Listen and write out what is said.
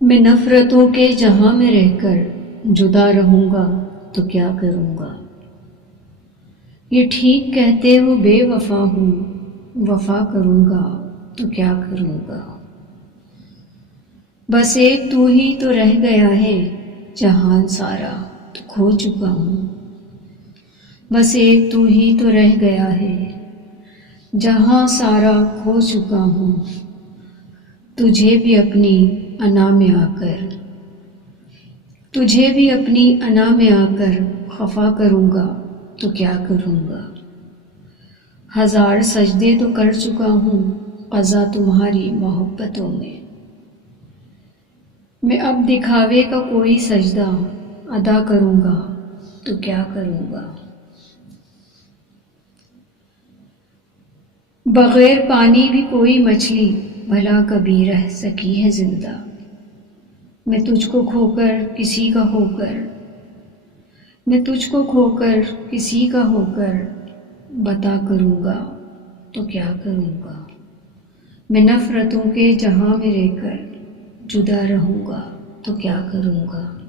میں نفرتوں کے جہاں میں رہ کر جدا رہوں گا تو کیا کروں گا۔ یہ ٹھیک کہتے ہو بے وفا ہوں، وفا کروں گا تو کیا کروں گا۔ بس ایک تو ہی تو رہ گیا ہے، جہان سارا تو کھو چکا ہوں۔ بس ایک تو ہی تو رہ گیا ہے، جہاں سارا کھو چکا ہوں۔ تجھے بھی اپنی انا میں آ کر، تجھے بھی اپنی انا میں آ کر خفا کروں گا تو کیا کروں گا۔ ہزار سجدے تو کر چکا ہوں قضا تمہاری محبتوں میں اب دکھاوے کا کوئی سجدہ ادا کروں گا تو کیا کروں گا۔ بغیر پانی بھی کوئی مچھلی بھلا کبھی رہ سکی ہے زندہ۔ میں تجھ کو کھو کر کسی کا ہو کر، میں تجھ کو کھو کر کسی کا ہو کر بتا کروں گا تو کیا کروں گا۔ میں نفرتوں کے جہاں میں رہ کر جدا رہوں گا تو کیا کروں گا۔